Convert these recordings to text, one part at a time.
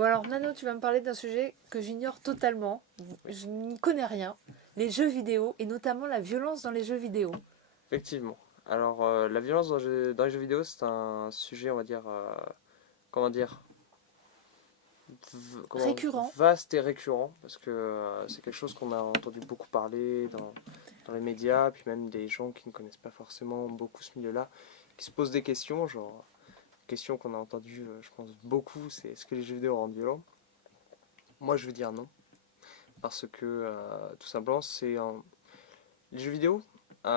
Bon alors Nano, tu vas me parler d'un sujet que j'ignore totalement. Je n'y connais rien. Les jeux vidéo et notamment la violence dans les jeux vidéo. Effectivement. Alors, la violence dans les jeux vidéo, c'est un sujet, on va dire, comment dire, Récurrent. vaste et récurrent, parce que c'est quelque chose qu'on a entendu beaucoup parler dans les médias, puis même des gens qui ne connaissent pas forcément beaucoup ce milieu-là, qui se posent des questions, genre, question qu'on a entendu, je pense, beaucoup, c'est est-ce que les jeux vidéo rendent violents? Moi, je veux dire non, parce que, tout simplement, les jeux vidéo, il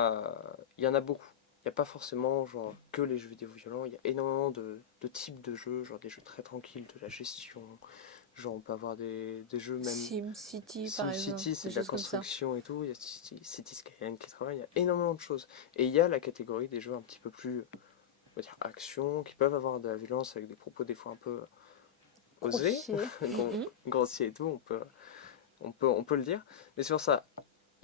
y en a beaucoup. Il n'y a pas forcément genre, que les jeux vidéo violents, il y a énormément de types de jeux, genre des jeux très tranquilles, de la gestion, genre on peut avoir des jeux même... SimCity par exemple. SimCity, c'est Des de la choses comme ça. construction et tout, il y a City Skyline qui travaille, il y a énormément de choses. Et il y a la catégorie des jeux un petit peu plus, on va dire, action, qui peuvent avoir de la violence avec des propos des fois un peu osés, Grossier. Mhm. grossiers et tout, on peut le dire. Mais c'est pour ça,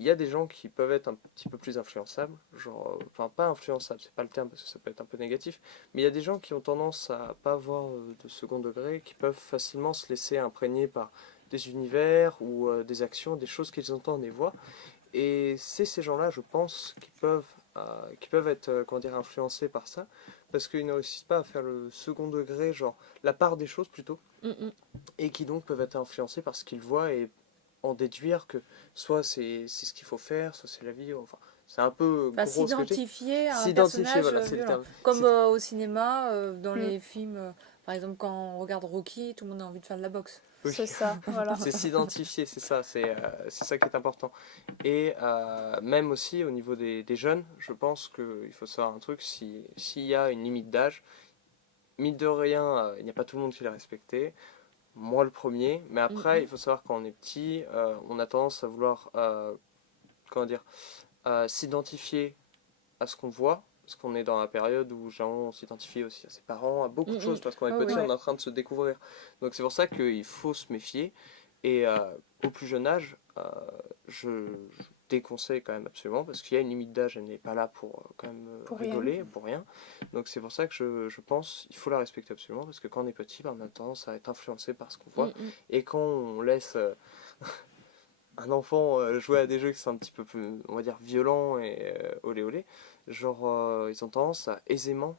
il y a des gens qui peuvent être un petit peu plus influençables, genre, enfin pas influençables, c'est pas le terme parce que ça peut être un peu négatif, mais il y a des gens qui ont tendance à pas avoir de second degré, qui peuvent facilement se laisser imprégner par des univers ou des actions, des choses qu'ils entendent et voient, et c'est ces gens-là, je pense, qui peuvent être, comment dire, influencés par ça, parce qu'ils ne réussissent pas à faire le second degré, genre la part des choses plutôt, Mhm. et qui donc peuvent être influencés par ce qu'ils voient et en déduire que soit c'est ce qu'il faut faire, soit c'est la vie, enfin c'est un peu Enfin, gros ce que je dis. s'identifier à un S'identifier, personnage voilà, c'est le violent. terme. Comme au cinéma, dans Mm. les films, par exemple quand on regarde Rocky, tout le monde a envie de faire de la boxe. Oui, C'est ça, voilà. c'est s'identifier, c'est ça qui est important. Et même aussi au niveau des jeunes, je pense qu'il faut savoir un truc, s'il y a une limite d'âge, mine de rien, il n'y a pas tout le monde qui l'a respecté. Moi le premier, mais après Mhm. il faut savoir quand on est petit, on a tendance à vouloir comment dire, s'identifier à ce qu'on voit, parce qu'on est dans la période où genre, on s'identifie aussi à ses parents, à beaucoup de choses, Mhm. parce qu'on est Ouais, petit, oui. on est en train de se découvrir. Donc c'est pour ça qu'il faut se méfier, et au plus jeune âge, je déconseille quand même absolument, parce qu'il y a une limite d'âge, elle n'est pas là pour quand même Pour rien. rigoler, pour rien. Donc c'est pour ça que je pense qu'il faut la respecter absolument, parce que quand on est petit, ben, on a tendance à être influencé par ce qu'on voit, Mhm. et quand on laisse un enfant jouer à des jeux qui sont un petit peu plus, on va dire, violents et olé olé, genre ils ont tendance à aisément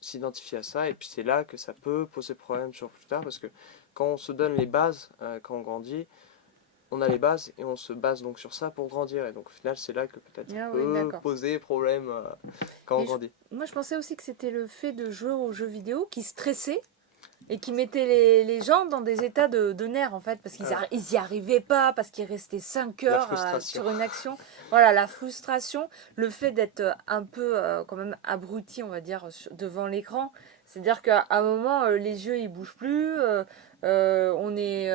s'identifier à ça, et puis c'est là que ça peut poser problème sur plus tard, parce que quand on se donne les bases, quand on grandit, on a les bases et on se base donc sur ça pour grandir, et donc au final c'est là que peut-être ça Ah oui, peut d'accord. poser problème quand on Et grandit. moi, je pensais aussi que c'était le fait de jouer aux jeux vidéo qui stressait et qui mettait les gens dans des états de nerfs, en fait, parce qu'ils Ah, ils y arrivaient pas, parce qu'ils restaient 5 la heures frustration. sur une action. Voilà, la frustration, le fait d'être un peu quand même abruti, on va dire, devant l'écran. C'est-à-dire qu'à un moment, les yeux, ils bougent plus. On est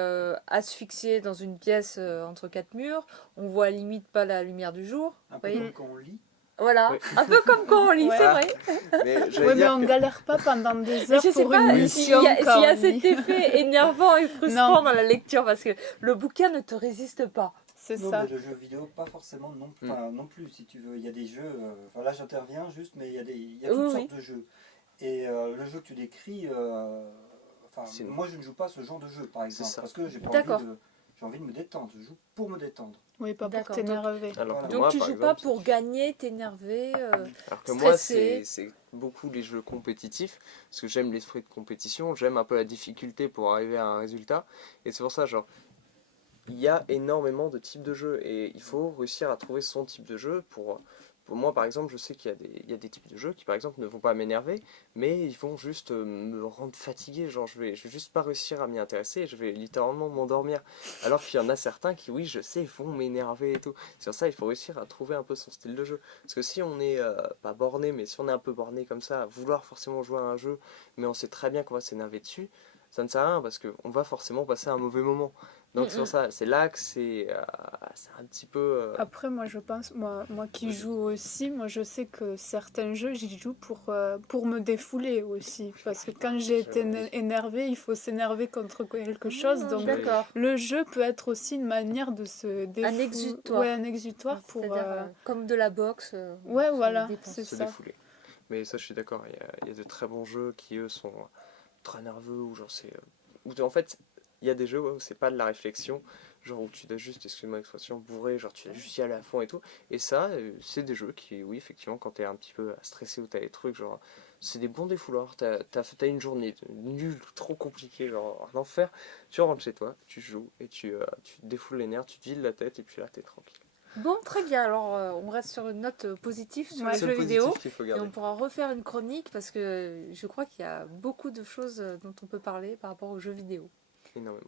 asphyxié dans une pièce entre quatre murs. On voit limite pas la lumière du jour. Un Vous peu voyez comme quand on lit. Voilà, Oui. un peu comme quand on lit, Ouais. c'est Ah, vrai. mais j'allais Ouais, mais dire on que galère pas pendant des Mais heures je sais pour une pas mission s'il quand y a on cet lit. effet énervant et frustrant Non. dans la lecture, parce que le bouquin ne te résiste pas. C'est Non, ça. mais le jeu vidéo, pas forcément non plus, si tu veux. Il y a des jeux, enfin là j'interviens juste, mais il y a toutes Oui, sortes oui. de jeux. Et le jeu que tu décris, enfin, C'est- moi je ne joue pas à ce genre de jeu, par exemple, ça. parce que j'ai pas D'accord. j'ai envie de me détendre. Je joue pour me détendre. Oui, pas pour D'accord, t'énerver. Alors que Voilà. Donc moi, tu par joues pas exemple, pour gagner, t'énerver, alors que moi, stresser. c'est beaucoup les jeux compétitifs, parce que j'aime l'esprit de compétition, j'aime un peu la difficulté pour arriver à un résultat, et c'est pour ça, genre, il y a énormément de types de jeux, et il faut réussir à trouver son type de jeu pour moi, par exemple, je sais qu'il y a des types de jeux qui, par exemple, ne vont pas m'énerver, mais ils vont juste me rendre fatigué, genre, je vais juste pas réussir à m'y intéresser, je vais littéralement m'endormir, alors qu'il y en a certains qui, oui, je sais, vont m'énerver et tout. Sur ça, il faut réussir à trouver un peu son style de jeu. Parce que si on est pas borné, mais si on est un peu borné comme ça, à vouloir forcément jouer à un jeu, mais on sait très bien qu'on va s'énerver dessus, ça ne sert à rien parce qu'on va forcément passer un mauvais moment. Donc c'est pour Mm-mm. ça, c'est là que c'est un petit peu... Après, moi, je pense, moi qui joue aussi, moi, je sais que certains jeux, j'y joue pour me défouler aussi. Parce que quand j'ai été énervée, il faut s'énerver contre quelque chose. Ah, Donc, d'accord. le jeu peut être aussi une manière de se défouler. Un exutoire. Ouais, un exutoire pour... C'est-à-dire comme de la boxe. Ouais, on se voilà, dépense. c'est se ça. défouler. Mais ça, je suis d'accord, il y a de très bons jeux qui, eux, sont très nerveux, ou genre où en fait, il y a des jeux où c'est pas de la réflexion, genre où tu dois juste, excuse-moi l'expression, bourrer, genre tu dois juste y aller à fond et tout. Et ça, c'est des jeux qui, oui, effectivement, quand t'es un petit peu stressé ou t'as des trucs, genre, c'est des bons défouloirs. T'as une journée nulle, trop compliquée, genre, un enfer. Tu rentres chez toi, tu joues et tu te défoules les nerfs, tu te vides la tête et puis là, t'es tranquille. Bon, très bien. Alors, on reste sur une note positive sur Ouais. les C'est jeux le vidéo. positif qu'il faut Et garder. on pourra refaire une chronique parce que je crois qu'il y a beaucoup de choses dont on peut parler par rapport aux jeux vidéo. Énormément.